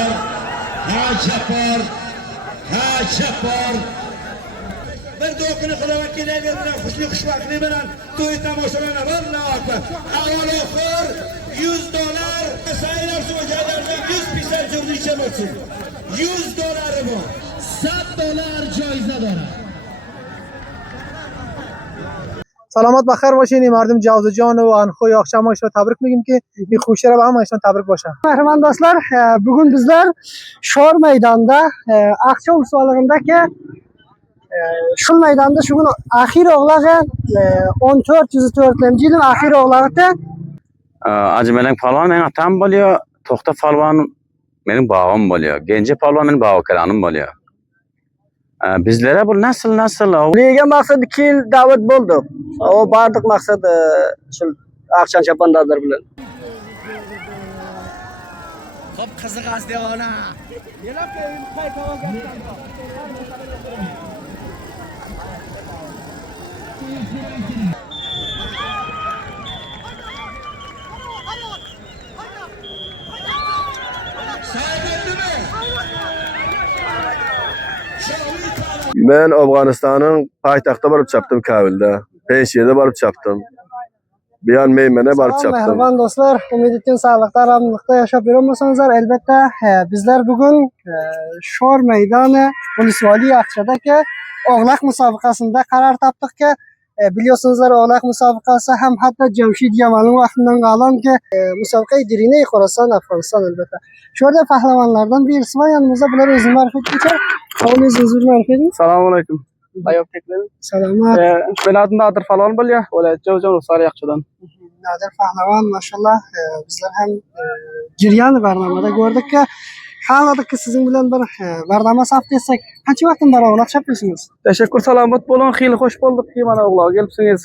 Çapar, ha Çapar, ha Çapar. Bir dokunu kılamak gidelim, kuşlu kuşmaklı bilen toy tamaşalarına vallahi avval okur $100 sayılar soğucalarına 100 pisler cürdü içemezsin. $100 bu. $100 caize dara. سلامت بخیر باشین. مردم جوزجان و انخوی آخشمایشون تبریک میگیم که این خوشی رو به همایشون تبریک باشه. Merhaba dostlar, bugün bizler Şor Meydan'da Akça Ulusalığında ki şu meydanda şu gün ahir oğlağı 1404 yılın ahir oğlağı da Acımelen palvan benim atam boluyor. Tohta palvan benim babam boluyor. Gence palvan benim babakalanım boluyor. Bizlere bu nasıl? Liga maksadı 2 yıl davet buldu. O bardık maksadı şu Akçan Çapan'dadır bilen. Hop kızı gaz devana. Ben Afganistan'ın paytaxtda barıp çaptım Kabil'de. Penşehir'de barıp çaptım. Bir an Meymen'e barıp çaptım. Merhaba dostlar. Umid ettiğim sağlıkta, ramlıkta yaşap yorulmasanızlar. Elbette bizler bugün Şor Meydanı Ulusvali Akça'daki oğlak müsabakasında karar taptık ki biliyorsunuzlar oğlak müsabakası hem hatta Cemşid Yaman'ın vaktinden kalan ki müsabakayı dirine Khorasan Afganistan elbette. Şurada pehlivanlardan birisi var yanımızda. Bunlar özüm marifet geçer. Onun özüm marifet. Selamun aleyküm. Ayıp teklerim. Selamat. Ben adım Nadir falan buluyor. Öyle Cevcan Rusari Yakçı'dan. Nadir Pehlivan maşallah bizler hem Ciryan barnamada gördük ki anladık ki sizin bilen bir barnama saf desek kaç vaktin beri oğlak yapıyorsunuz? Teşekkür selamet bulun. Xeyli hoş bulduk ki bana oğlağa gelipsiniz.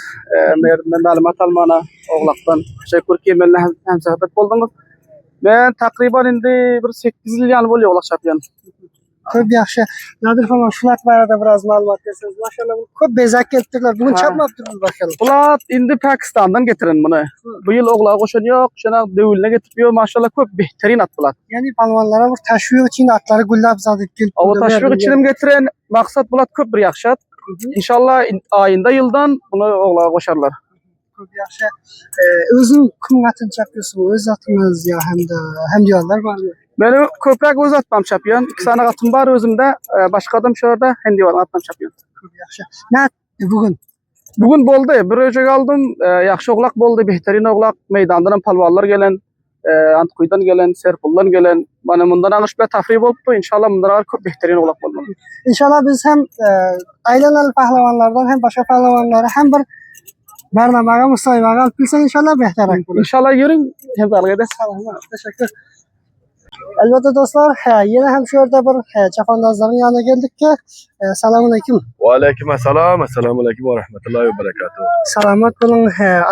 Ben malumat almana oğlaktan. Teşekkür ki benimle hem sohbet buldunuz. Ben takriben indi bir 8 yıl yani buluyor oğlak yapıyorum. Çok yaxşı. Nadir falan şulat barada biraz malumat deseniz. Maşallah çok bezak ettiler. Bugün çapmap durumuz bakalım. Bulat indi Pakistan'dan getirin bunu. Bu yıl oğlağa koşan yok. Şuna devulüne getiriyor. Maşallah çok behterin at bulat. Yani palvanlara bir taşıyor için atları güllab zadık gelip. O taşvik içinim getiren maksat bulat köp bir yakşat. İnşallah ayında yıldan bunu oğlağa koşarlar. Çok yaxşı. Özün kımmatını çapıyorsun. Öz atınız ya hem diyorlar var mı? Beni köprek öz atmam çapıyon. 2 tane atım var özümde. Başka adam şurada hendi var atmam çapıyon. Çok yaxşı. Ne attı bugün? Bugün boldu. Bir öcek aldım. Yaxşı oğlak boldu. Behterin oğlak. Meydandan palvallar gelen. Antkuydan gelen. Serpuldan gelen. Bana bundan alış bir tafrib oldu. İnşallah bundan var çok behterin oğlak boldu. İnşallah biz hem aylanalı pehlivanlardan hem başka pehlivanlara hem bir barnamaga musaybaga alıp bilsen inşallah behterak olur. İnşallah yürün. Hem de algıda. Teşekkür. Elbette dostlar yine hem şurada bir çapandazların yanına geldik ki selamun aleyküm. Ve aleykümselam. Esselamu aleyküm ve rahmetullahi ve berekatuhu. Selamat bulun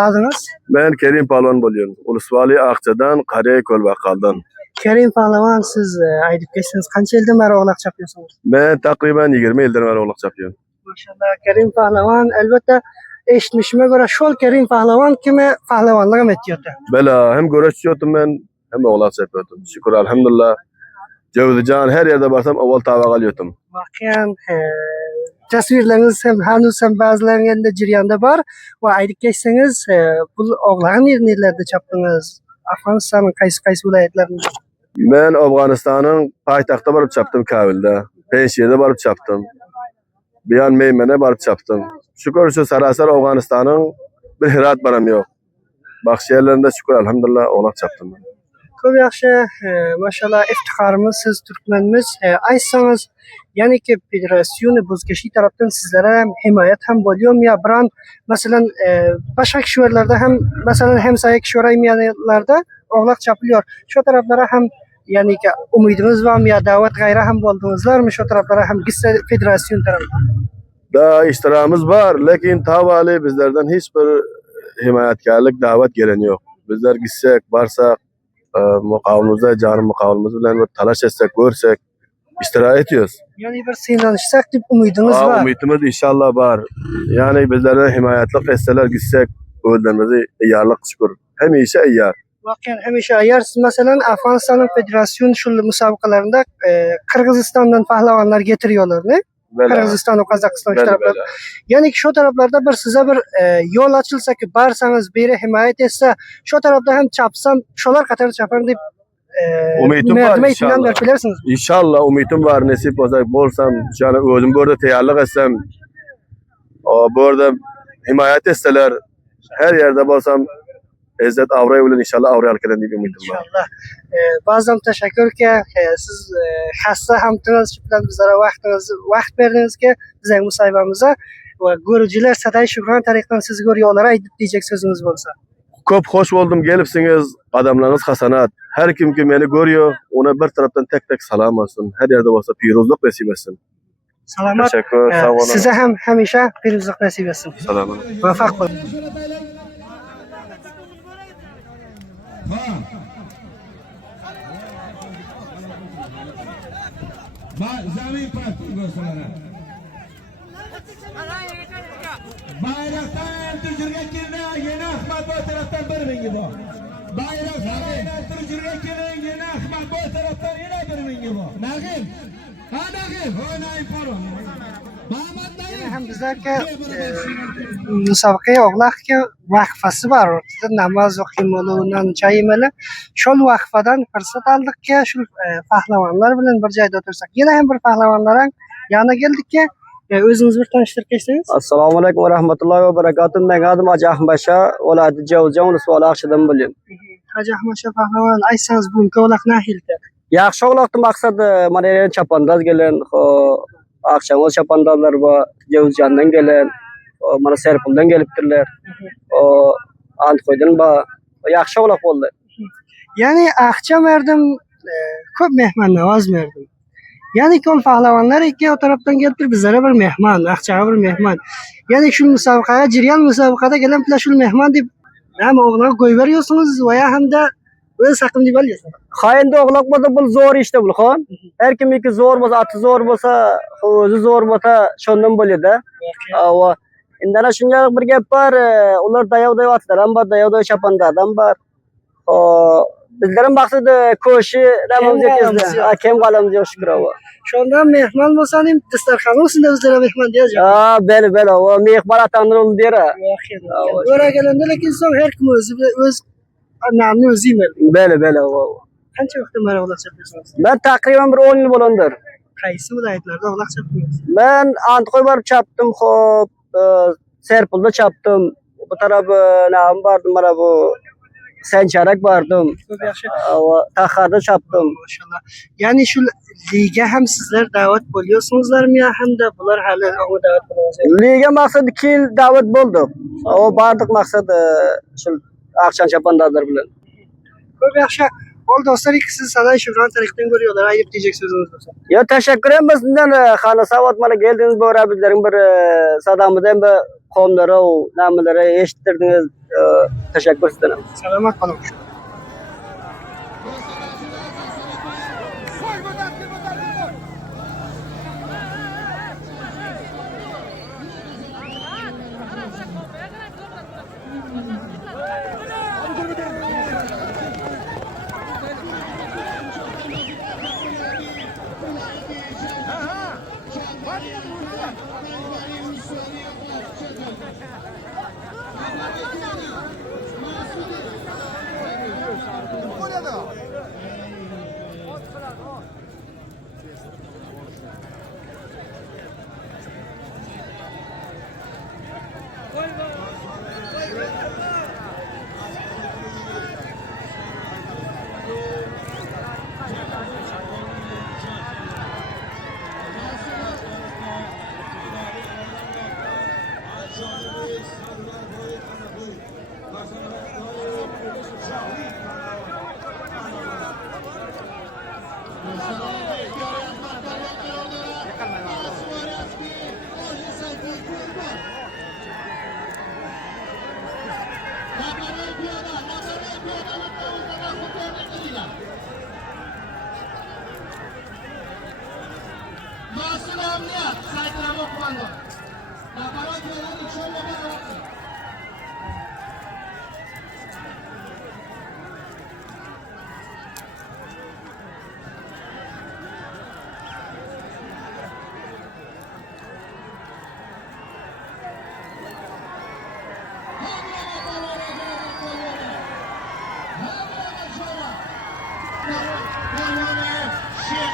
adınız. Ben Kerim Palvan buluyorum. Ulusvali Akça'dan, Karayekol Bakkal'dan. Kerim Pehlivan siz aydıp geçsiniz. Kaç yıldan beri oğlak yapıyorsunuz? Ben takriben 20 yıldır var oğlak yapıyorum. Maşallah Kerim Pehlivan elbette eşitmişime göre şol Kerim Pehlivan kimi pehlivanlığa metiyordu. Bela hem göreçiyordum ben hem oğlak yapıyordum. Şükür elhamdülillah. Cevizcan her yerde barsam avval tavağa alıyordum. Vakiyen tasvirleriniz hem henüz hem bazılarının elinde ciryanda var. Ve aydıp geçseniz bu oğlağın nerelerde çaptınız? Afganistan'ın kaysı vilayetlerinde. Ben Afganistan'ın paytaxtda barıp çaptım Kabil'de. Penşehir'de barıp çaptım. Bir an Meymen'e barıp çaptım. Şükür şu sarasar Afganistan'ın bir hirat baram yok. Bakşı yerlerinde şükür elhamdülillah oğlak çaptım. Çok yaxşı, maşallah iftiharımız siz Türkmenimiz. Aysanız yani ki federasyonu buzgeçi taraftan sizlere himayet hem buluyor mu ya Bran mesela başka kişilerde hem mesela hemsaye kişilerlerde oğlak çapılıyor. Şu taraflara hem yani ki umudunuz var mı ya davet gayra hem buldunuzlar mı şu taraflara hem gitse federasyon tarafından? Daha iştiramız var lakin tavali bizlerden hiçbir himayetkarlık davet gelen yok. Bizler gitsek, varsak mukavimimizde, canım mukavimimiz bilen talaş etsek, görsek iştirak ediyoruz. Yani bir sınanışsak deyip umudunuz var. Umudumuz inşallah var. Yani bizlerden himayetlik etseler gitsek, öldürmemizi iyarlık şükür. Hem işe iyar. Vakiyen hemşe eğer siz mesela Afganistan'ın federasyon şu müsabakalarında Kırgızistan'dan pahlavanlar getiriyorlar ne? Kırgızistan ve Kazakistan şu taraflar. Yani ki şu taraflarda bir size bir yol açılsa ki barsanız biri himayet etse şu tarafta hem çapsam şolar kadar çaparım deyip Umidim var inşallah. Bilirsiniz. İnşallah umidim var nasip olsa bolsam yani özüm burada tayarlık etsem bu arada himayet etseler her yerde bolsam İzzet Avra'ya bilen inşallah Avra'ya alkeden diye umidim var. İnşallah. Bazım teşekkür ki siz hasta hamtınız bilen bizlere vakt verdiniz ki bize musayibamıza ve görücüler Saday Şükran tarihten siz görüyorlar diyecek sözünüz olsa. Çok hoş oldum gelipsiniz. Adamlarınız hasanat. Her kim ki beni görüyor ona bir taraftan tek tek salam olsun. Her yerde olsa piruzluk nasip etsin. Selamat. Teşekkür. Sağ olun. Size hem hemşe piruzluk nasip etsin. Selamat. Muvaffak olun. Zamin parti gösterene. Bayraktan tücürge kirne yeni Ahmet bu taraftan bir mingi bu. Bayraktan tücürge kirne yeni Ahmet bu taraftan yine bir mingi bu. Nagil. Ha Nagil. O nayim paro. Hem bizler ki müsabakaya oğlak ki vakfası var ortada namaz okuymalarından çayımeli. Şol vakfadan fırsat aldık ki şu pahlavanlar bilen bir joyda otursak. Yine hem bir pahlavanların yanına geldik ki özünüz bir tanıştırıp geçseniz. Assalamu alaikum ve rahmatullahi ve berekatuhu. Ben adım Hacı Ahmaşa, Olaydı Cevuzcan, onu sualı akşadan bileyim. Hacı Ahmaşa pahlavan aysanız bugünkü oğlak ne hildi? Yaxşı oğlaqdı maksadı, manayla çapandaz gelen, akşamı çapandazlar ve Cevuzcan'dan gelen, mana Serpul'dan geliptirler. Antkoy'dan ba, yaxşı oğlaq oldu. Yani akşam verdim, çok mehman navaz verdim. Yani ki ol pahlavanlar iki o taraftan gelip bizlere bir mehman, akşama bir mehman. Yani şu müsabakaya, ciryan müsabakada gelen pila şu mehman deyip hem oğlana koy veriyorsunuz veya hem de böyle sakın deyip alıyorsunuz. Hayında oğlaq bolsa bu zor işte bu xon. Her kim ki zor bolsa, atı zor bolsa, özü zor bolsa şondan bolýar da. Awa indana şunja bir gep bar, ular dayaw atlaran bar, dayaw çapandardan bar. Bizlerin maksadı koşu ramamız yetizdi. Hakem kalamız yok şükür awa. Şondan mehman bolsan hem dastarxan olsun da bizlere mehman diyeceğim. Beli awa mehbar atanır ol diýer. Oraya gelende lekin son her kim öz namını özü yemeli. Beli awa. Kança vaktin var oğlak çapıyorsunuz? Ben takriben bir 10 yıl bolandır. Kayısı vilayetlarda oğlak çapıyorsunuz? Ben Antkoy barıp çaptım, hop, Serpul'da çaptım. Bu tarafı nağım vardım, bana bu Sençarak vardım. Çok yaxşı. Takhar'da çaptım. Maşallah. Yani şu lige hem sizler davet buluyorsunuzlar mı ya hem de bunlar hala onu davet buluyorsunuz? Lige maksadı 2 yıl davet bulduk. O bardık maksadı şu akşam çapandazlar bilen. Çok yaxşı. Ol dostlar ikisi Saday Şükran tarihten görüyorlar. Ayıp diyecek sözünüz olsa. Ya teşekkür ederim sizden Xana Savat bana geldiniz bu ara bizlerin bir sadamıdan bir konuları, nameleri eşittirdiniz. Teşekkür ederim. Selamat kalın.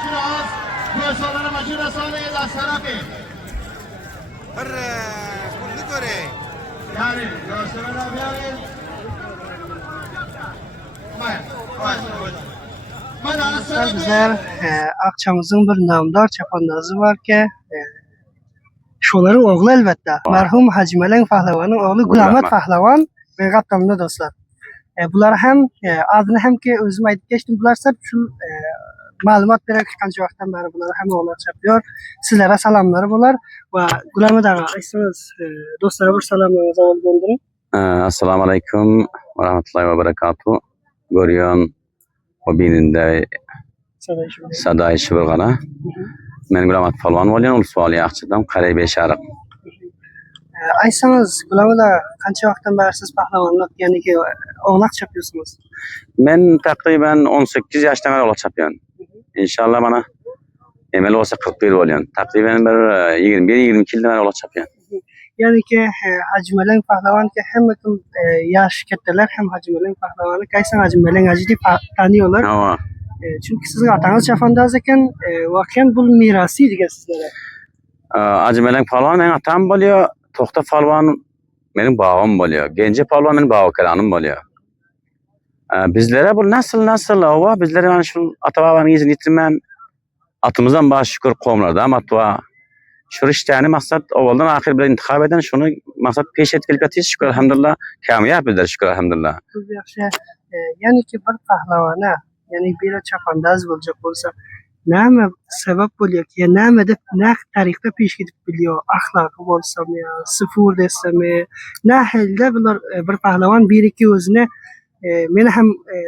Şiraz, Göğsalları Macira Saniye Lasarabi. Kullu göre. Yani Göğsalları abi yani. Dostlar, bizler akçamızın bir namdar çapandazı var ki şoların oğlu elbette. Merhum Hacı Melek Pahlavan'ın oğlu Gulamat Pahlavan ve kaptanında dostlar. Bunlar hem adını hem ki özüm ayıp geçtim. Bunlar sırf şu malumat vererek kanca vaktan beri bunları hem oğullar çapıyor. Sizlere salamları bunlar. Ve Gulamat Ağa, isterseniz dostlara bir salamlarınızı ol gönderin. Assalamu alaikum ve rahmetullahi ve berekatuhu. Görüyorsun o bininde Saday Şıbırgana. Men Gulamat Palvan bolýan ul sualy akçadan Qaray Beşaraq. Aysanız Gulamat Ağa kança vaktan beri siz pahlavanlık yani ki oğlak çapıyorsunuz. Men takriben 18 yaşdan beri oğlak çapýan. İnşallah bana emel olsa 41 bolýan. Takriben bir 21-22 ýyldan beri oğlak çapýan. Yani ki Hacı Melek Pahlavan ki hem bütün yaş ketteler hem Hacı Melek Pahlavan'ı kaysan Hacı Melek Hacı diye tanıyorlar. Hawa. Çünkü sizin atanız çafandaz eken vakiyen bu mirasiydi ki sizlere. Hacı Melek Palvan men atam bolýar. Tokta Palvan menin babam bolýar. Gence Palvan menin bawakelanım bolýar. Bizlere bu nasıl ova bizlere yani şu ata-babanın izini yitirmen atımızdan baş şükür qomlardan atwa şu işteni maksat ovaldan ahir bir intihab eden şunu maksat peş etkilgatiz şükür elhamdülillah kamyap bizler şükür elhamdülillah. Bu yaxşı. Yani ki bir pahlavana yani bir çapandaz olacak olsa näme sebep bolýar ki näme de näh tarikda peş gidip biliyor ahlakı bolsa ya sıfır desemi näh helde bular bir pahlavan bir iki özüne meni hem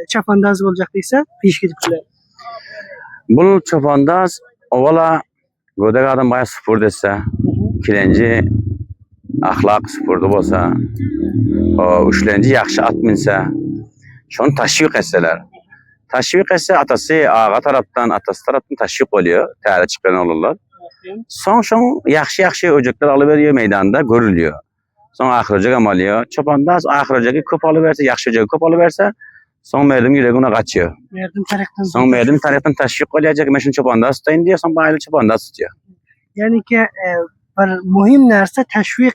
çapandaz olacak dese peş gidipler. Bu çapandaz ovala gödek adam baya sıfır dese ikilenci ahlak sıfırda bolsa üçlenci yaxşı at minse şonu taşvik etseler. Taşvik etse atası ağa taraftan taşvik bolýar, täze çykan olurlar. Son yaxşı öjekler alıveriyor meydanda görülüyor. Son ahir öjek amalıyor. Çapandaz ahir öjeki köp alıverse, yaxşı öjeki köp alıverse son merdim yüregine kaçıyor. Son merdim taraftan taşvik bolýar, men şunu çapandaz tutayın diye son baýly çapandaz tutýar. Yani ki bir muhim nerse teşvik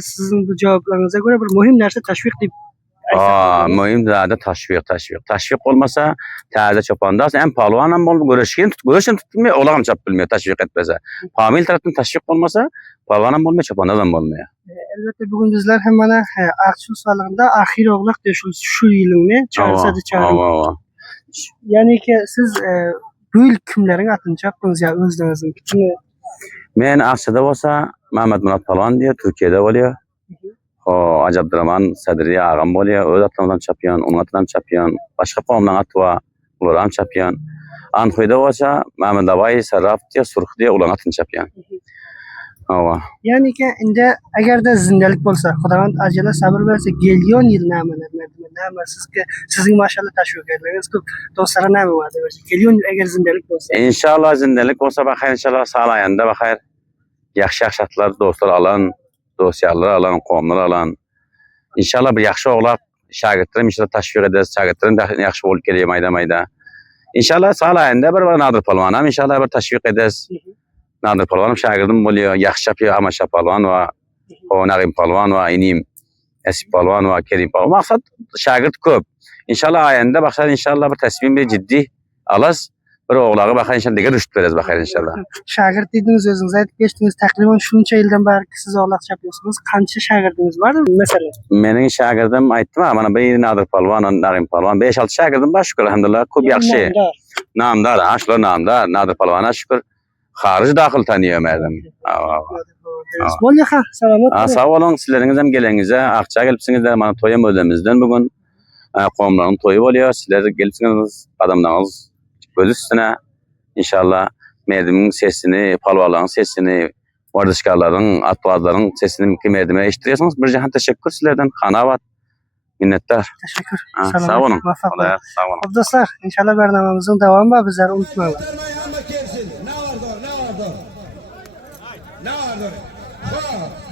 sizin bu cevaplarınıza göre bir muhim nerse teşvik deyip mühim zade taşvik olmasa täze çapandaz hem palwan hem bol göreşken tutulmuyor oğlağım çap bilmiyor taşvik etmese. Famil taraftan taşvik olmasa palwan hem bolmuyor çapandaz hem bolmuyor. Elbette bugün bizler hemen Akçıl salığında ahir oğlak diyorsunuz şu yılını çağırsa da çağırın. Yani ki siz bu kimlerin atını çaptınız ya özlerinizin kitini? Men Akçada bolsa Mehmet Murat Palwan diye Türkiye'de bolýar. O Acabdurrahman Sadri ağam bolýar, öz atlarından çapýan, onun atından çapýan, başga qowmlaryň atwa, ular hem çapýan. Anhoyda bolsa Mehmet Away Sarraf diye Surx diye ulan atyn çapýan. Hawa. Yani ki inde eğer de zindelik bolsa, Hudawan ajala sabır verse gelýän ýyl nämeler näme sizin maşallah taşwik edileriz köp dostlara näme wada berse gelýän ýyl eger zindelik bolsa. İnşallah zindelik bolsa baxar inşallah salaýanda baxar. Yaxşı atlar dostlar alan, dosyalar alan, qowmlar alan. İnşallah bir yaxşı oğlak şagirdlerim inşallah taşvik ederiz, şagirdlerim de yaxşı bolup gelýär maýda. İnşallah salaýanda bir Nadir Palwanam inşallah bir taşvik ederiz. Nadir Palwanam şagirdim bolýar, yaxşı çapýar Amaşa Palwan we o Nagim Palwan we inim Esip Palwan we Kerim Palwan. Maksat şagird köp. İnşallah aýanda baxar inşallah bir tasmin bir ciddi alas bir oğlağı baxar inşallah diger rüşt bereriz baxar inşallah. Şagird dediniz özünüz aytıp geçtiniz takriben şunça ýyldan beri siz oğlak çapıyorsunuz. Kança şagirdiniz var mı mesela? Meniň şagirdim aýtdym mana bir Nadir Palwan, Nagim Palwan 5-6 şagirdim bar şükür elhamdülillah köp yaxşı. Namdar, aşlar namdar, Nadir Palwana şükür. Xariç daxil tanıyor merdim. Bolýar ha, salamat. Sağ olun, sizleriniz hem gelenize. Akça gelipsiniz de mana toyam özlemizden bugün. Qowmlaryň toyu bolýar. Sizler gelipsiniz, adamlarınız göz üstüne. İnşallah merdimin sesini, palwaların sesini, wardışkarlaryň, atbazlaryň sesini merdime eşitdirýärsiňiz. Bir jahan teşekkür sizlerden. Hanabat. Minnettar. Teşekkür. Sağ olun. Sağ olun. Dostlar, inşallah bernamamızın devamı bizleri unutmayalım. Ne vardır?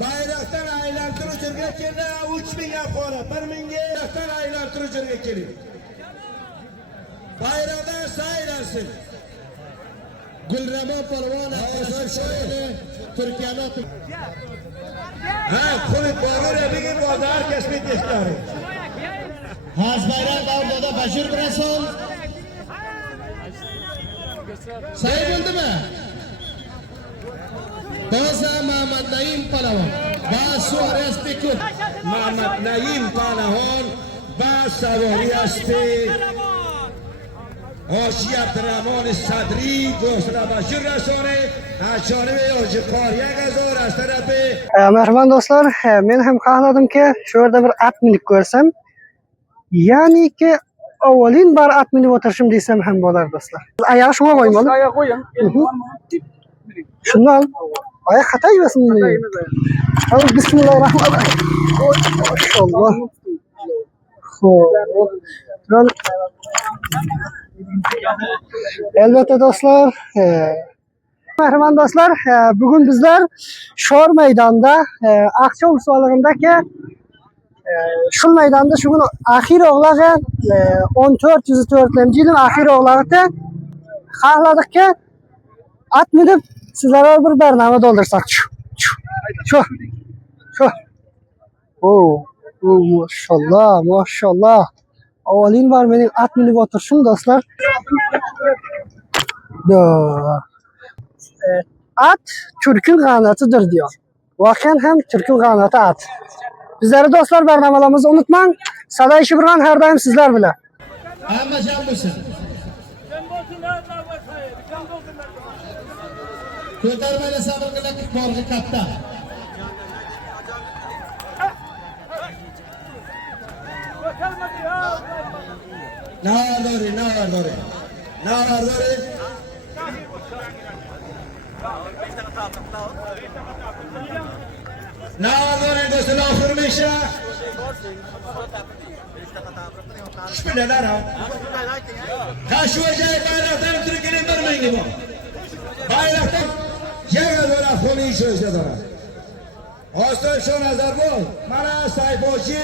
Bayraktan aylantırucu geçirdi, 3000 yapora, 1000 bayraktan aylantırucu geçirdi. Bayraktan sayılarsın. گلرما پلوان حسن شاهین ترکیانا ها خودت بارونه بگیر بازار کسمی دشتاره هاز bayrak دور داده بشیر برسون صحیح بولده mi? Baza Muhammed Naim Palawan با Suarez Pikut Muhammed Naim Palawan با سواری هستی حاجی عبدالرحمن صدری دوست را بشیر رسانه از جانب حاجی قاری 1000 از طرف Merhaban dostlar, men ham xohladim ki shu yerda bir at minib ko'rsam. Ya'ni ki avvalin bir at minib o'tirishim desam ham bo'lar dostlar. Oyoq shunga qo'ymadim. Oyoq qo'ying. Shundan oyoq qataymasin. Bismillahirrohmanirrohim. Maşallah. Xo'p. Elbette dostlar, merhaban dostlar, bugün bizler Şor Meydan'da, Akça Ursualı'ndaki şu meydanda şu gün ahir oğlağı 1404 yılın ahir oğlağı da xahladık ki at minib sizlere bir bername doldursak. Şu. Oo, maşallah, maşallah. Avalin var benim at minib oturuşum dostlar. At Türk'ün kanatıdır diyor. Vaken hem Türk'ün kanatı at. Bizleri dostlar bernamelerimizi unutmayın. Saday Şibirgan her daim sizler bile. Ama can mısın? Ko'tarmayla sabr qilib borg'i katta. Navardori. Navardori do'stlar oxir میشه. Şüpheler ha. Kaç vajay bayraktan Türkiye'nin vermeyin bu. Bayraktan yega dola xoni sözde dara. Aslan şu nazar bu. Mana sayfochi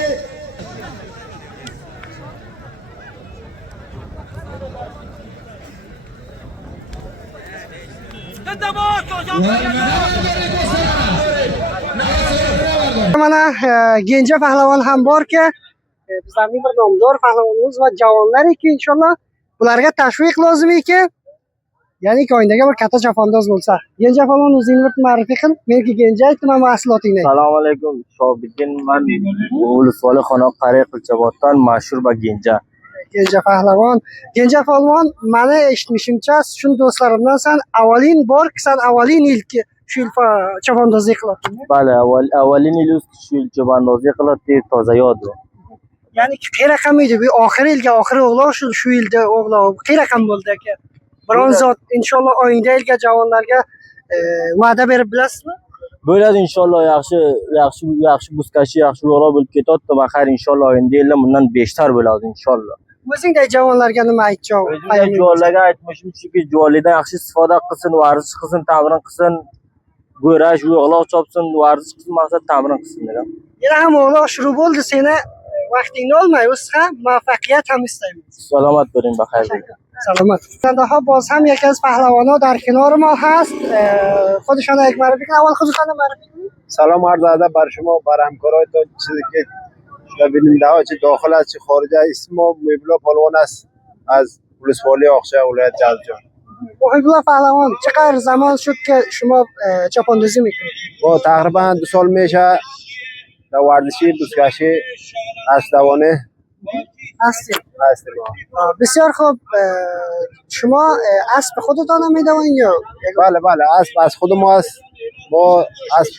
Mana Genca Pahlavon ham bor ki bizlarning bir nomdor pahlavonimiz va javonlar ekan inshaalloh bularga tashviq lozim ekan. Ya'ni ko'yindaga bir katta chafondoz bo'lsa. Genca Pahlavon o'zingni bir ma'rifiy qil. Menga Genja aytdim ama mahsulotingni. Assalomu alaykum. Shobiddin man Ulusvali Xonaq Qariya Qilchaboddan mashhur va Genja. Genca Pahlavon meni eshitmishimcha shun do'stlarimdan san avvalin bor ki san avvalin ilk shu yil chavandozlik qilyaptimi? Bale, avvalin yil shu yil chavandozlik qilyapti, toza yod. Ya'ni qay raqam edi bu oxirgi yilga oxirgi o'g'lon shu yilda o'g'lon qay raqam bo'ldi aka? Biron zot inshaalloh oyinda yilga javonlarga va'da berib bilasizmi? Bo'ladi inshaalloh yaxshi buskashi, yaxshi o'g'lon bo'lib ketadi va xayr inshaalloh oyinda yilda bundan beshtar bo'ladi inshaalloh. O'zingdek javonlarga nima aytmoqchi? O'zimdek javonlarga aytmoqchim shuki, javonlardan yaxshi istifoda qilsin, varzish qilsin, tamrin qilsin, go'rash, o'g'loq chopsin, varzish qilsin, maqsad tamrin qilsin dedim. Yana ham o'g'loq shuru bo'ldi, seni vaqtingni olmay, o'z ham muvaffaqiyat ham istaymiz. Salomat bo'ling, baxayr bo'ling. Salomat. Daha باز هم یکی از پهلوانا در کنار ما هست. خودشان یک معرفی کنن. اول خودشان معرفی کنن. سلام عرض ادب بر شما بر همکارایتان. چیزی که ببینیم ده چه داخل است چه خارج است. اسم ما محیب الله پهلوان است از ولسوالی آخچه ولایت جلجان. محیب الله پهلوان چقدر زمان شد که شما چاپاندازی میکنید؟ با تقریبا 2 سال میشه در ورزشی بزکشی اسلوانه هستیم. بسیار خوب. شما اسب خودتان میدوین یا؟ بله اسب از خود ما است. ما اسب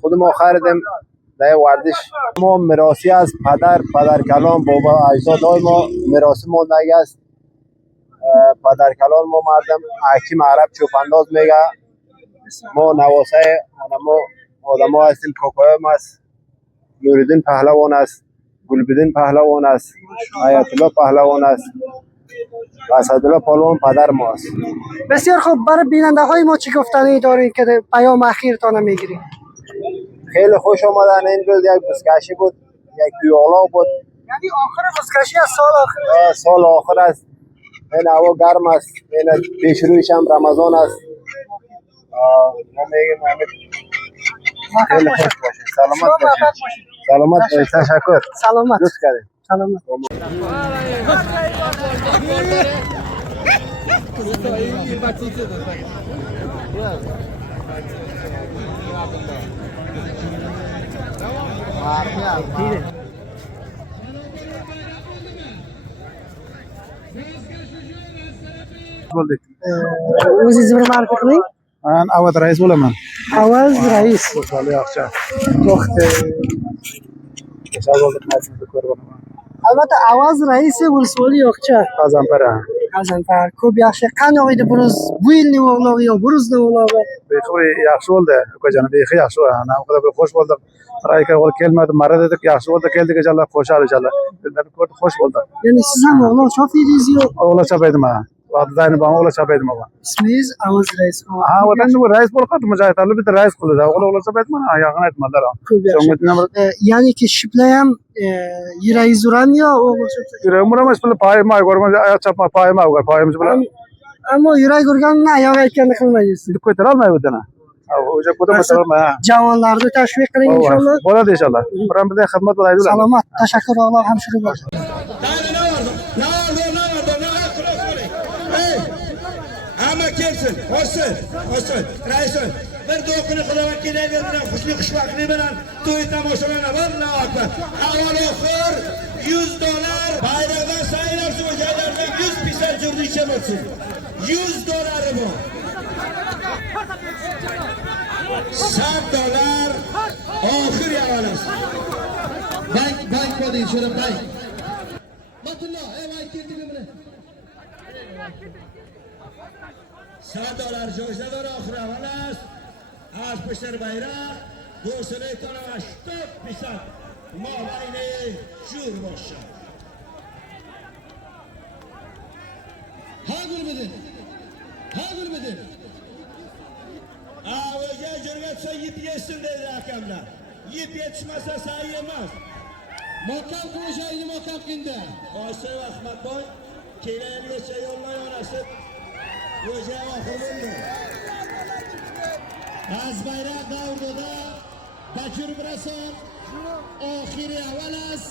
خود ما خریدیم در ورزش. ما میراثی از پدر کلان بابا اجدادای ما میراثی مونده است. پدر کلان ما مردم حکیم عرب چوپانداز میگه. ما نواسه آدما هستیم. کاکایم است، نوردین پهلوان است، گلبدین پهلوان است، آیت الله پهلوان است و اسدالله پهلوان پدر ما است. بسیار خوب. برای بیننده های ما چی گفتنی دارین که پیام اخیرتان میگیریم؟ خیلی خوش آمدن. این روز یک بزکشی بود، یک تویالا بود. یعنی آخر بزکشی از سال آخر؟ سال آخر است. این هوا گرم است. این پیش رویش هم رمضان است. ما میگیم همه خیلی خوش باشید. سلامت باشید. سلامت باشید. تشکر. سلامت. دوست کردیم. سلامت. o'zingiz bir ma'rifa qiling. من عوض رئیس بولم. Avaz rais. ولی آخچه. To'xta. حساب oldu nasıl bir kurban. Albatta Avaz raisi Bo'lsoli yo'qcha. Gazanpara. Gazanfar ko'p yaxshi. Qanday edi buruz? Bu yilning o'g'log'i yo buruzning o'g'log'i? Bexi yaxshi bo'ldi. Ukajon bexi yaxshi bo'ldi. Ana bu kadar xo'sh bo'ldi. Rayka ol kelmadi. Mara dedik yaxshi bo'ldi. Keldik inshaalloh qo'shar inshaalloh. Ko'rdi xo'sh bo'ldi. Ya'ni siz ham o'g'lon chop edingiz yo? O'g'la chapaydim ha. Vaqtida bana o'g'la chapaydim ha. Ismingiz Avaz rais. Ha, vatan bu reis bo'lib qoldi. Mujahidlar bitta reis qildi. O'g'la chapaydim ha. Yaqin aytmadilar. Ko'p yaxshi. Ya'ni ki shiplar ham yuragingiz uradimi yo o'g'il chopsa? Yuragim emas, pul payim ko'rmay oyoq chapma payim ko'r. Payimiz bilan Ammo yurak urganini ayog aytganini qilmaysiz. deb ko'tara olmaydi. O'sha ko'da ko'tara olmay. Javonlarni tashviq qiling inshaalloh. Bo'ladi inshaalloh. Biram bilan xizmat bo'laydi ular. Salomat. Tashakkur o'g'lon hamshira bo'lsin. Hamma kelsin, olsin. Raisjon, bir do'qini qilaman kelaverdilar, xushli xushvaqtlik bilan to'y tomoshalarni Allohu akbar. Avval oxir $100 bayroqdan sayrab joylardan 100 pisar jurdicha bo'lsin. $100 bor. $100 oxir yavalas. Bank koding, shuna bank. Batullo, vay keldik mana. $100 joylar oxir yavalas. Az pisar bayroq, bo'sini to'lamash 4 pisar. Mobayni jur boshqa. Hozirmidi? O'ga jo'rgatsa yeb yesin dedi hakamlar. Yeb yetishmasa sayi emas. Maqam qo'shayni maqam qildi. Qo'shay Ahmadboy kelayotgan yo'llar yonasi. O'ja oxir bo'ldi. Az bayroq davrida Bachir Brason oxiri avalas.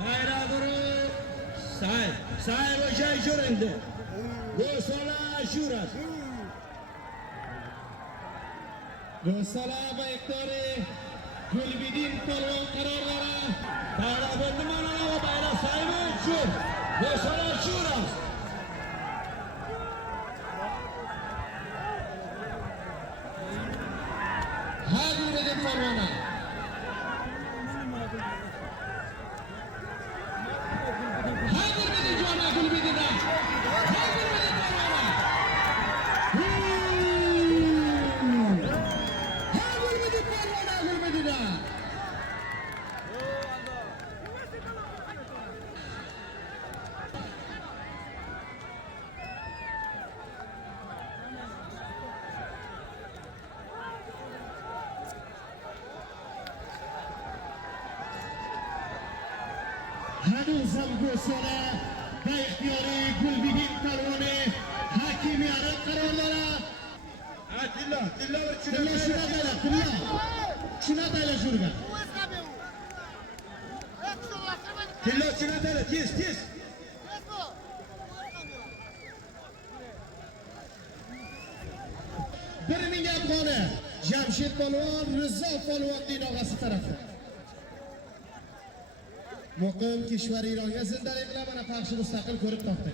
Bayrağı say o'sha jo'rindi. Bo'sala jurat. Bo'sala bayqori Gulbidin polvon qarorlari. Bayroq bo'ldi mana va bayroq saymi jur. Bo'sala jurat. Gulbidin polvona. Hanuz ham Bo'sala bayqiyori Gulbidin polvoni hakimiyat qarorlari. Tilla bir chunataylar shurga. Tilla chunataylar tez. Bir mingga qoni Jamshid polvon Rizzo polvonning og'asi tarafdan. Muqim Kishvar Ironga zindalik bilan mana paxshi mustaqil ko'rib topdi.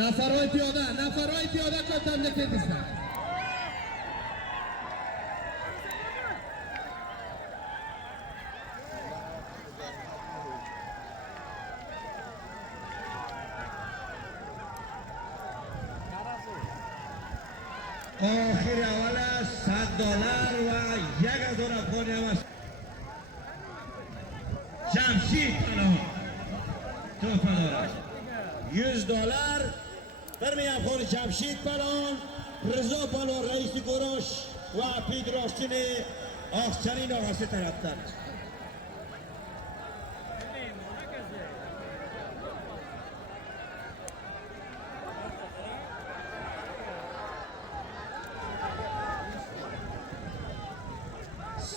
Nafaroy piyoda ko'tamda keldingizlar. Oxir avvala دلار و 1000 افغانی هم است. جمشید پناه توپ دارد. 100 دلار برمی افغان جمشید پناه، رضا پناه رئیس گروش و فدراسیون آخچنین آغاسی طرفتر.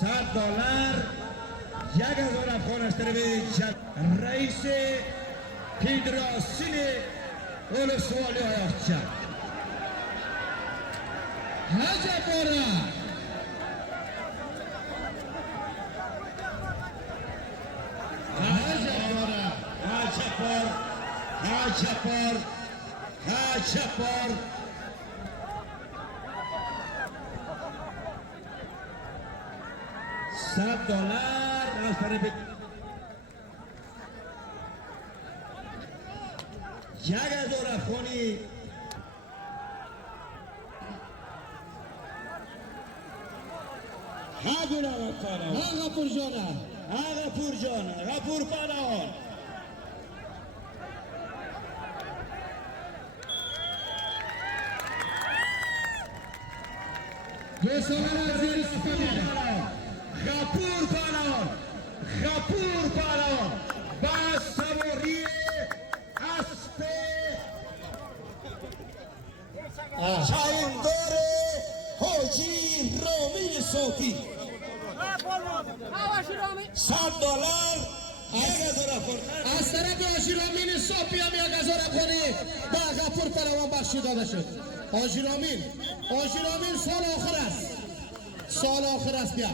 $100 1000 افغان است رئیس فدراسیون ولسوالی آخچن هجپاره هجپار $100 از طرف 1000 افغانی غفور پناهان غفور پناهان با سواری اسب شایندار حاجی رامین صوفی $100 1000 افغانی از طرف حاجی رامین صوفی هم 1000 افغانی با غفور پناهان بخشی داده شد. حاجی رامین سال آخر است بیا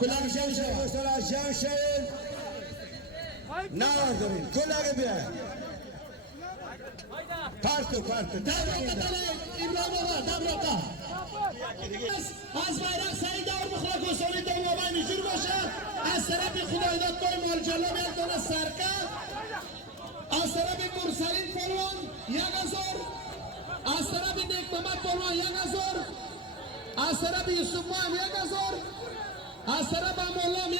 کلنگ جمع شد نوار داریم کلنگ بیا پارتو ابراهیم آقا دبرقه از بیرق سعید دور بخلا گسالی دو بابای میجور باشه. از طرف خدایداد بای مالجلام یک دانه سرکه، از طرف مرسلین پلوان 1000، از طرف نیک محمد پلوان 1000، از طرف یوسف ماهم 1000، از طرف امولام 1000،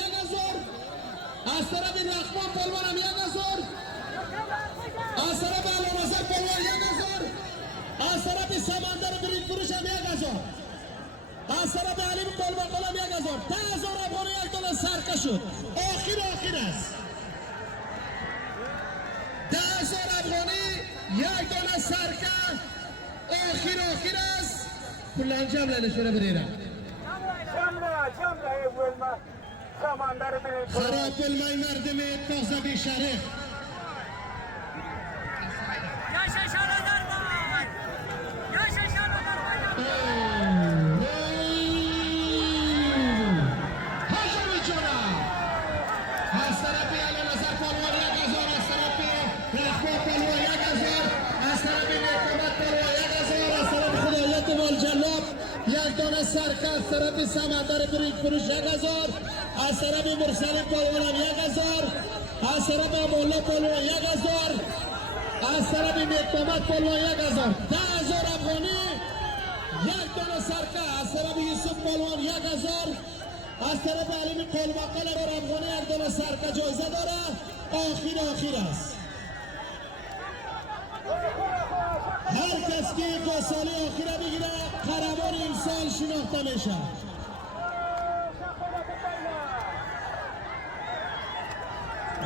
از طرف رحمان پلوان هم 1000، از طرف علامزر پلوان 1000، از طرف سمندر برید فروش هم 1000، از طرف علیم پلوان هم 1000. 10,000 افغانی یک دانه سرکه شد. آخر است. 10,000 افغانی یک دانه سرکه آخر است. کلان جمله نشونه بدیرم خراب بلمای مردم تازه شریف یک دانه سرکه از طرف سمندر برید فروش 1000، از طرف مرسل پلوان هم 1000، از طرف مولا پلوان 1000، از طرف نیکمت پلوان 1000. 10,000 افغانی یک دانه سرکه، از طرف یوسف پلوان 1000، از طرف علیم قلمقل افغانی یک دانه سرکه جایزه داره. آخر است. هر کس که دو سالی آخیره بگیره قهرمان امسال شناخته میشه.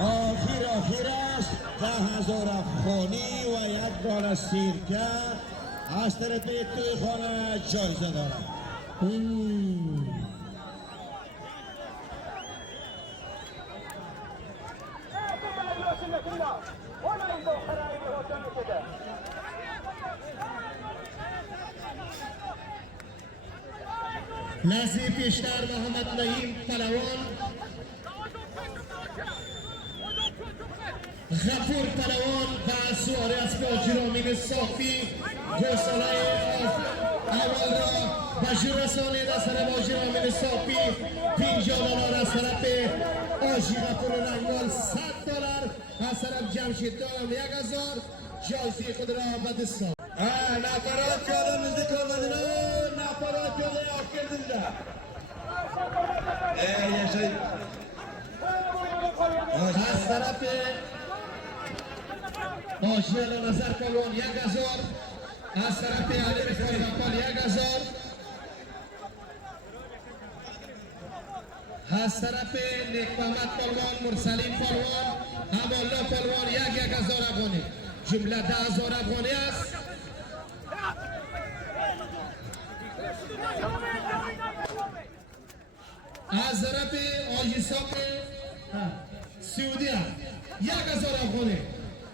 آخر است. 10,000 افغانی و یک دانه سیرکه از طرف توی خانه جایزه داره. نزی پیشتر محمد نعیم پلوان، غفور پلوان و سواری از حاجی رامین صافی گوساله اول را بشیر رسانید. از طرف حاجی رامین صافی $50 از طرف حاجی غفور رنگوال $100، از طرف جمشید دارم 1000 جایزه خود را به دست آورد. نفرات یادم نزدیک آمدن، نفرات یاد آخر gördüm de. Yaşayın. Az tarafı Hoşyalı Nazar Polvon Yagazor. Az tarafı Ali Mikhail Yagazor. از طرف نیک محمد پلوان مرسلین پلوان همالله پلوان یک هزار افغانی جمله 10,000 افغانی است از طرف آیساق سعودی 1,000 افغانی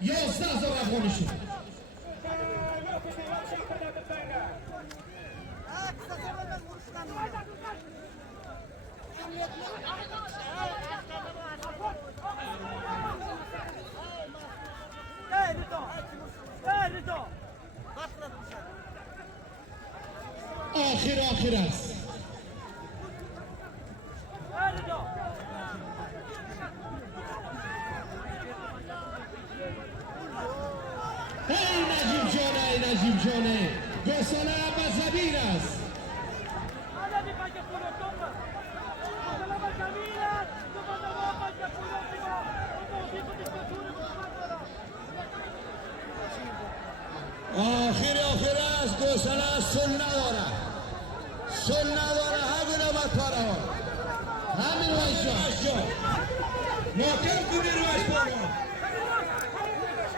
11,000 افغانی شد آخر است ای نجیب جانه گساله مذهبین است آخر است گوساله سن نداره همین آمد پاره ها همین روش جا محکم کنی روش پاره ها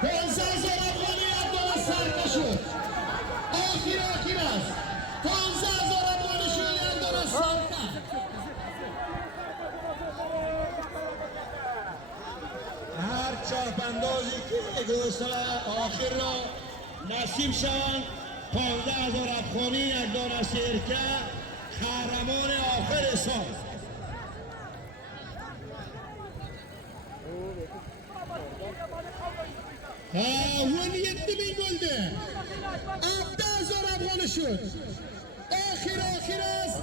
15,000 افغانی افغان سرکه شد آخر است 15,000 افغانی شد افغان سرکه هر چاپندازی که گوساله آخر را نصیب شوند 15,000 افغانی یک دانه سرکه قهرمان آخر سال اون 7,000 بولده 17,000 افغانی شد آخر است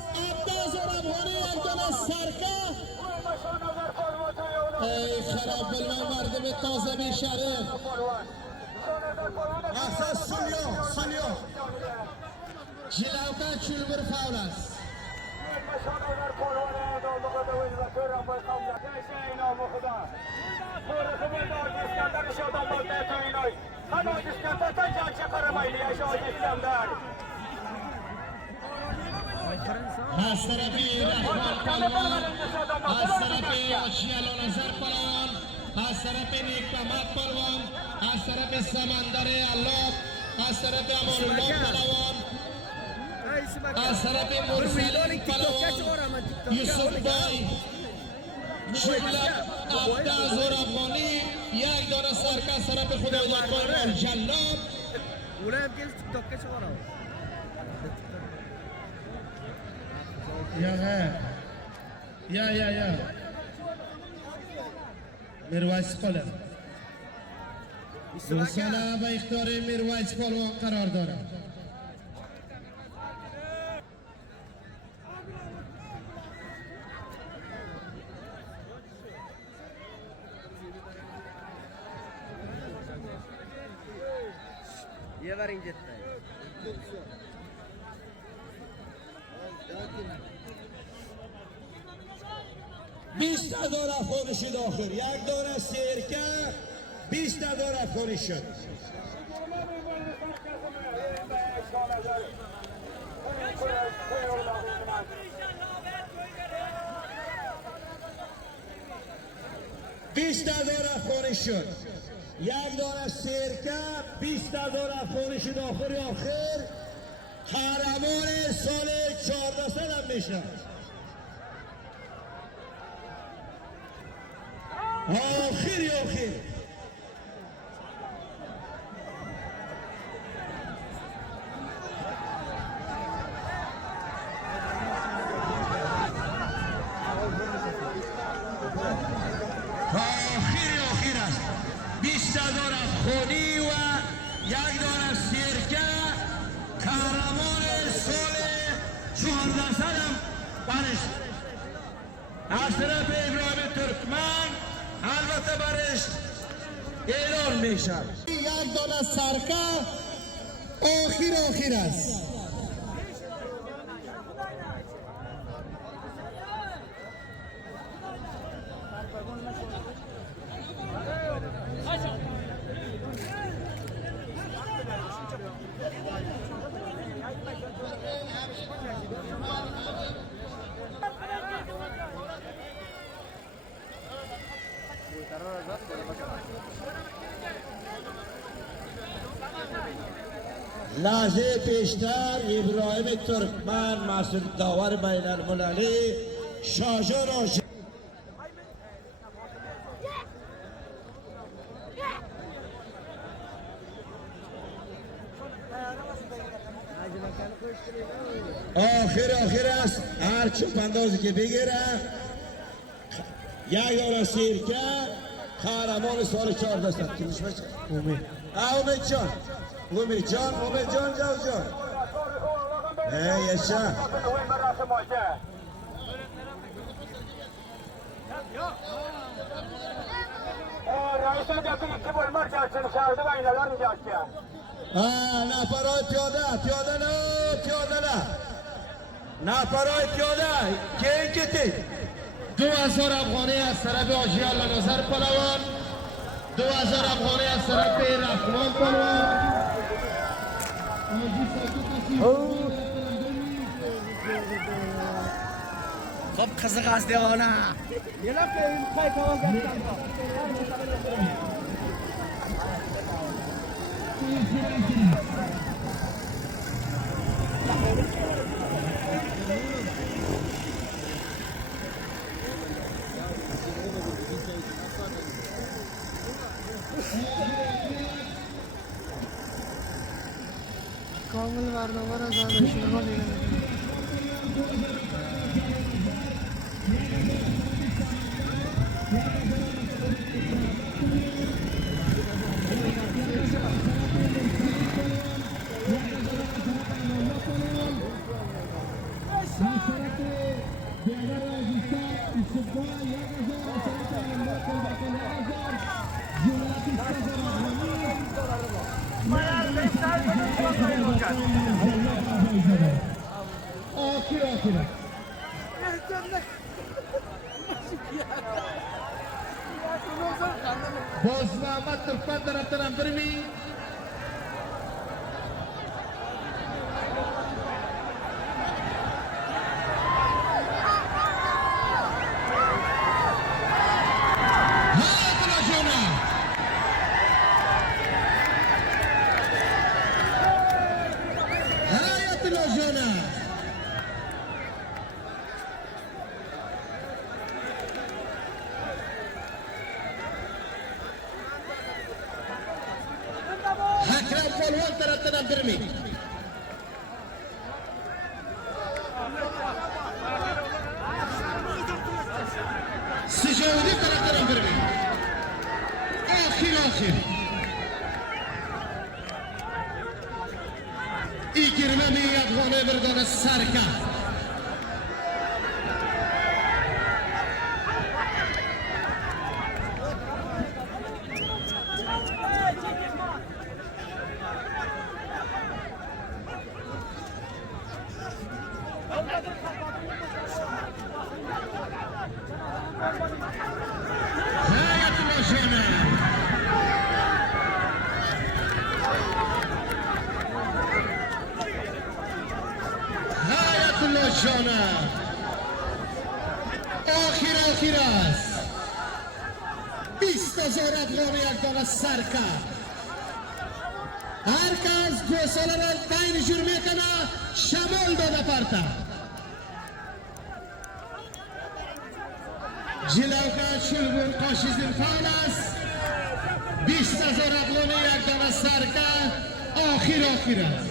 17,000 افغانی یک دانه سرکه ای خراب بلمن مردم تازه بی شرف اساس سولیو جلاوطن چولبر فاول است از طرفی رحمان پلوان از طرفی آشیالو نظر پلوان از طرف نیک محمد پلوان از طرف سمندر الله از طرف امانالله پلوان از طرف مرسلین پلوان یوسف بای جمله 17,000 افغانی یک دانه سرکه از طرف خدایزاد پلوان جلاب یا میرویس پلوان گوساله به اختیار میرویس پلوان قرار دارد یه بار اینجا 20,000 افغانی شد آخر یک دانه سرکه 20,000 افغانی شد افغانی شد یک دانه سرکه 20,000 افغانی شد آخر قهرمان سال 1400 هم میشه آخر است 20,000 افغانی و یک دانه سرکه قهرمان سال 1400 هم برش از طرف ابراهیم ترکمن البته برش اعلان میشه یک دانه سرکه آخر است لحظه پیشتر ابراهیم ترکمن مسئول داور بین المللی شاجر و آخر است هر چوپندازی که بگیره یک یار سیرکه قهرمان سال 14 است. کیش باشه؟ امید جان جان یشا نفرهای پیاده نه پیاده که کتی 2000 افغانی از طرف آجیال نظر پلوان 2000 افغانی از طرف رحمان پلوان خب قزق از دیوانه کامل برنامه را دانشجویان دیدن. Bos Muhammad Turkman taraftarı birmi? Akram Polvon taraftarı birmi? Sijaudi taraftarı birmi? Ahir. 20 ming afg'oni bir dona sarka. Hayatullah Jona. Ahir است. 20,000 افغانی یک دانه سرکه. هر کس گوساله را تعیین شروع میکنه شمال داده پرته. جلوکه شلگون قاشیزین فعال است. 20,000 افغانی یک دانه سرکه. آخر است.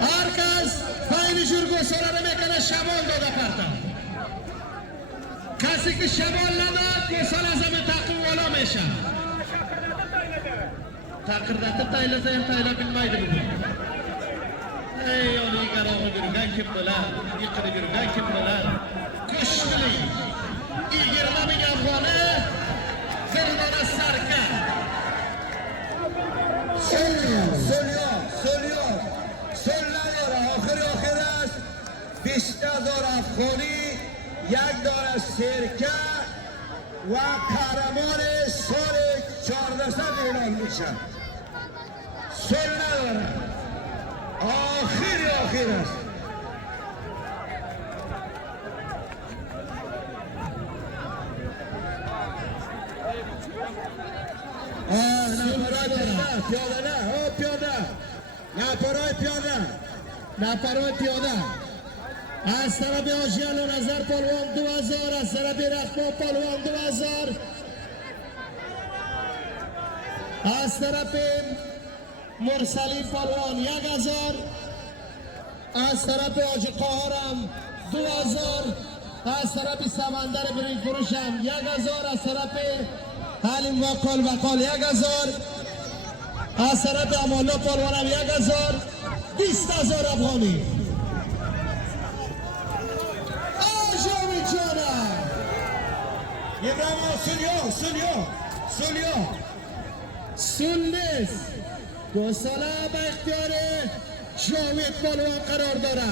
هر کس تعیین شروع گوساله را میکنه شمال داده پرته. کسی که شمال نداد گوساله از همه تقویم والا میشه. تقریبا تایلزه هم تایلا bilmaydi bugün. Ey onu qaroqi birgan kim bilan, yiqini birgan kim bilan. Qo'shili. 20 ming afg'oni Zildona Sarka. So'llar oxir است. 20,000 afg'oni یک دانه سرکه و قهرمان سال 14 اعلام میشن. سل نداره. آخر است. پیاده نه او پیاده نفرای پیاده نفرای پیاده از طرف آشیان و نظر پالوان 2000 از طرف رخمو پالوان 2000 از طرف مرسلی پالوان 1000 از طرف آج قاهرم 2000 از طرف سمندر برنج فروشم 1000 از طرف حلیم وکال 1000 از طرف امالا پالوانم 1000 20000 افغانی آجامی جانم یه برای سولیا سندس 2 ساله به اختیار جاوید پالوان قرار داره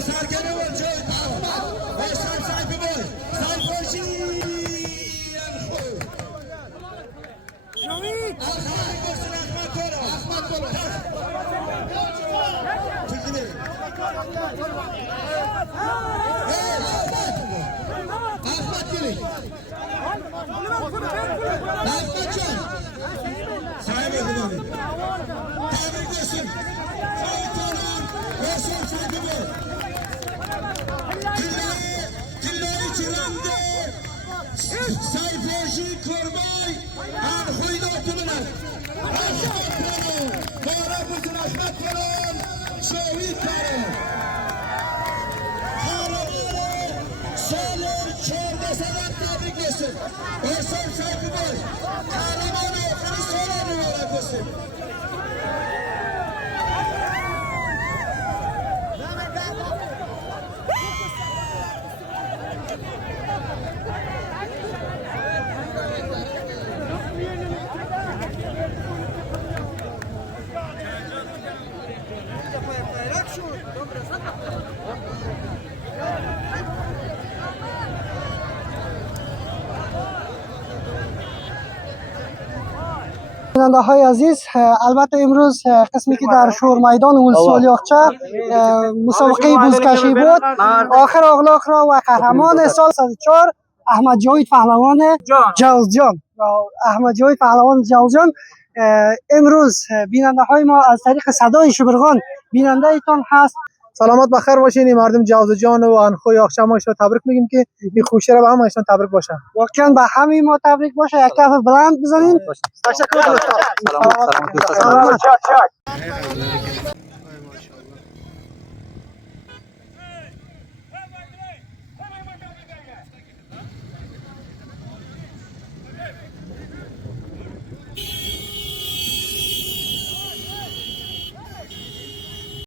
سرکنه بود جای احمد باشتر سایفی بود سایفاشی شوید احمد باشتر احمد برو چیزی احمد گیری احمد جان صاحب ادوانی تبریک باشیم خواهیتانم باشم سایفی بود سایفاشی کرمای انخوی داتونن احمد برو بارا بزن احمد برو شاهید برو حالا سال 1400 تبریک باشیم باشم سایفی بای قهرمان آخر سال مبارک باشیم بیننده های عزیز البته امروز قسمی که در شور میدان ولسوالی اقچه مسابقه بزکشی بود آخر اغلاق را و قهرمان سال 104 احمد جاوید پهلوان جوزجان امروز بیننده های ما از طریق صدای شبرغان بیننده ایتان هست. سلامت بخیر باشین مردم جوزجان و انخوی اقچه ما ایشان تبریک میگیم که این خوشی را به همه ایشان تبریک باشه. واقعا به همه ما تبریک باشه. یک کف بلند بزنین. تشکر.